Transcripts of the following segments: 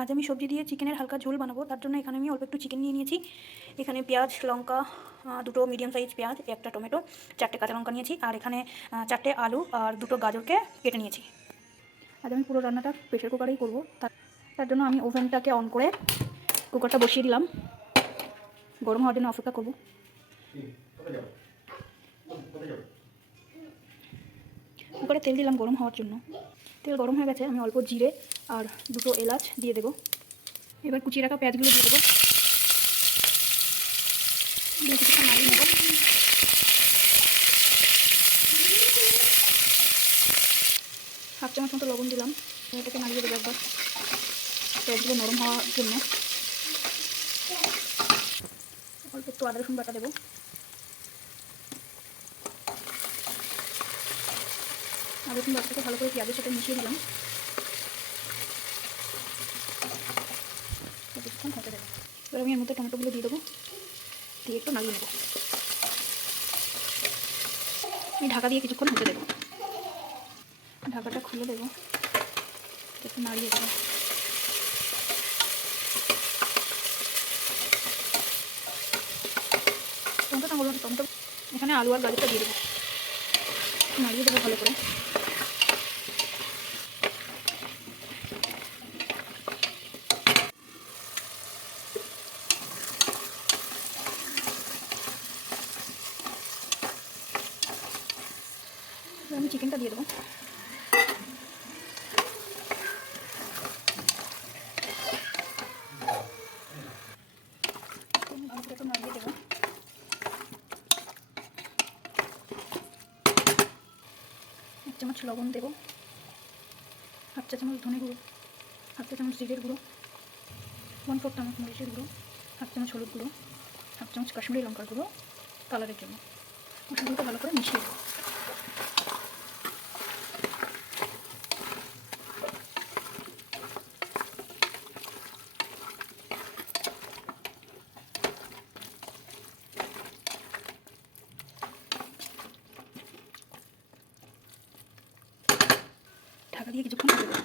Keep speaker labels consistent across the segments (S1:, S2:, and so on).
S1: আজ আমি সবজি দিয়ে চিকেনের হালকা ঝোল বানাবো, তার জন্য এখানে আমি অল্প একটু চিকেন নিয়ে নিয়েছি। এখানে পেঁয়াজ, লঙ্কা দুটো মিডিয়াম সাইজ পেঁয়াজ, একটা টমেটো, চারটে কাঁচা লঙ্কা নিয়েছি, আর এখানে চারটে আলু আর দুটো গাজরকে কেটে নিয়েছি। আজ আমি পুরো রান্নাটা প্রেশার কুকারেই করব। তার জন্য আমি ওভেনটাকে অন করে কুকারটা বসিয়ে দিলাম। গরম হওয়ার জন্য অপেক্ষা করব। কুকারে তেল দিলাম গরম হওয়ার জন্য। তেল গরম হয়ে গেছে, আমি অল্প জিরে আর দুটো এলাচ দিয়ে দেবো। এবার কুচিয়ে রাখা পেঁয়াজগুলো দিয়ে দেবো। নেব। হাফ চামচ মতো লবণ দিলাম। এটাকে নাড়িয়ে দেবো একবার। পেঁয়াজগুলো নরম হওয়ার জন্য। অল্প একটু আদা রসুন বাটা দেবো। আদা রসুন বাটাটাকে ভালো করে পেঁয়াজের সাথে মিশিয়ে দিলাম। কিছুক্ষণ হতে এবার আমি এর মধ্যে টমেটোগুলো দিয়ে দেবো। দিয়ে একটু নাড়িয়ে নেব। আমি ঢাকা দিয়ে কিছুক্ষণ হতে দেবো। ঢাকাটা খুলে দেবো। একটু নাড়িয়ে দেবো। বলুন টমেটো এখানে আলু আর গাজরটা দিয়ে দেবো। নাড়িয়ে দেবো ভালো করে। আমি চিকেনটা দিয়ে দেবো। এক চামচ লবণ দেবো। হাফ চা চামচ ধনে গুঁড়ো, হাফ চা চামচ জিরের গুঁড়ো ওয়ান ফোর চামচ মরিচের গুঁড়ো, হাফ চামচ হলুদ গুঁড়ো, হাফ চামচ কাশ্মীরি লঙ্কার গুঁড়ো কালারের জন্য। মশলাগুলোকে ভালো করে মিশিয়ে দেবো ঢাকা দিয়ে কিছুক্ষণ রেখে দেবো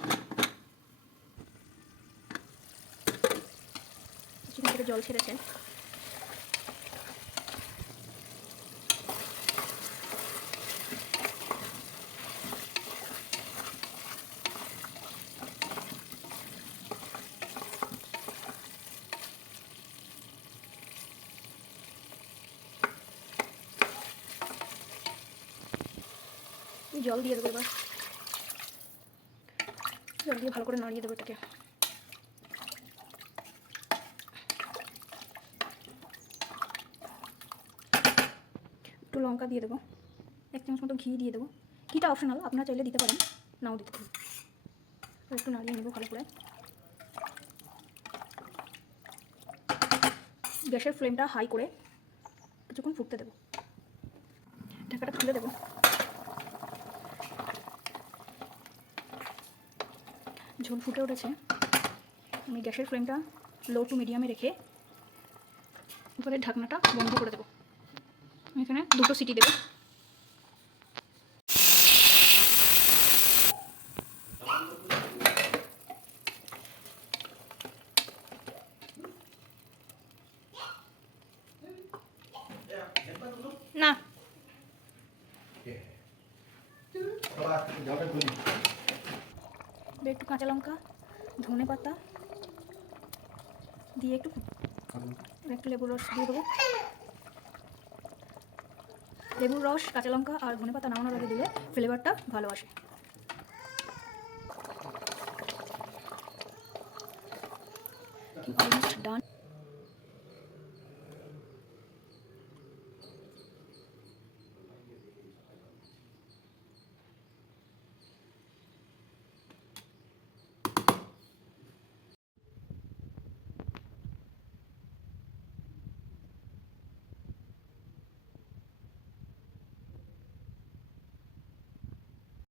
S1: চিকেন থেকে জল ছেড়েছে জল দিয়ে দেবো এবার। জল দিয়ে ভালো করে নাড়িয়ে দেবো এটাকে। একটু লঙ্কা দিয়ে দেবো। এক চামচ মতো ঘি দিয়ে দেবো। ঘিটা অপশনাল আপনারা চাইলে দিতে পারেন, নাও দিতে পারেন। একটু নাড়িয়ে নেব ভালো করে গ্যাসের ফ্লেমটা হাই করে কিছুক্ষণ ফুটতে দেবো। ঢাকাটা খুলে দেবো। ঝোল ফুটে উঠেছে। আমি গ্যাসের ফ্লেমটা লো টু মিডিয়ামে রেখে উপরে ঢাকনাটা বন্ধ করে দেবো। এখানে দুটো সিটি দেবো। না। একটু কাঁচা লঙ্কা ধনে পাতা দিয়ে একটু একটু লেবুর রস দিয়ে দেবো। লেবুর রস কাঁচা লঙ্কা আর ধনে পাতা নামানোর আগে দিলে ফ্লেভারটা ভালো আসে। ডান